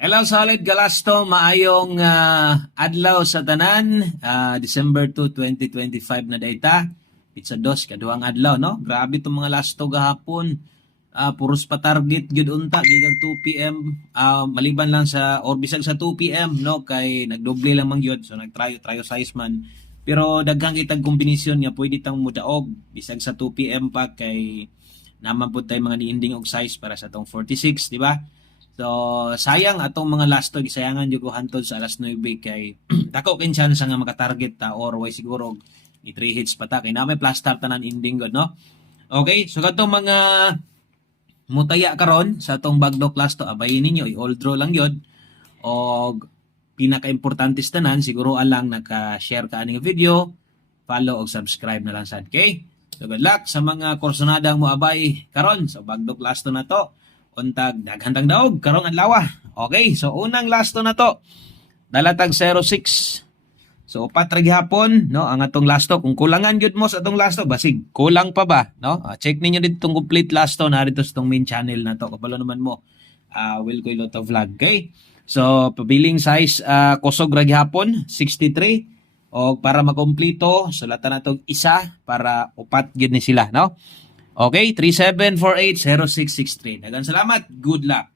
Hello solid Galasto, maayong adlaw sa tanan, December 2, 2025 na data. It's a dos kaduhang adlaw no. Grabe tong mga lasto gahapon. Puros pa target gyud unta gigang 2 PM. Maliban lang sa or bisag sa 2 PM no kay nagdoble lang man gyud so nagtrayo size man. Pero daghang kitag kombinasyon nga pwede tang mudaog bisag sa 2 PM pa kay naman pud tay mga niinding og size para sa tong 46, di ba? So, sayang atong mga last to, gisayangan yung ko hantod sa alas 9 kay dako kin chance nga maka-target ta or way siguro ni 3 hits pa ta kay na may plus tar tanan ending god no. Okay, so katong mga mutaya karon sa atong bagdok last to abayin ninyo i-all draw lang yod og pinaka-importante tanan siguro alang naka-share ka ani nga video, follow og subscribe na lang sad. Okay? So good luck sa mga kursonadang mo abay karon sa bagdok last to na to. Untag daghantang daog karong adlaw. Okay, so unang lasto na to. Dalatag 06. So upat ra gihapon no ang atong lasto kung kulangan gyud mo sa atong lasto basig kulang pa ba no? Check ninyo dito tong complete lasto na dito sa tong main channel na to. Kabalo naman mo. Will ko Lotto Vlog, okay? So pabiling size kusog ra gihapon 63 o para makompleto sulatan natong isa para upat gyud ni sila no? Okay, 37480663. Daghang salamat. Good luck.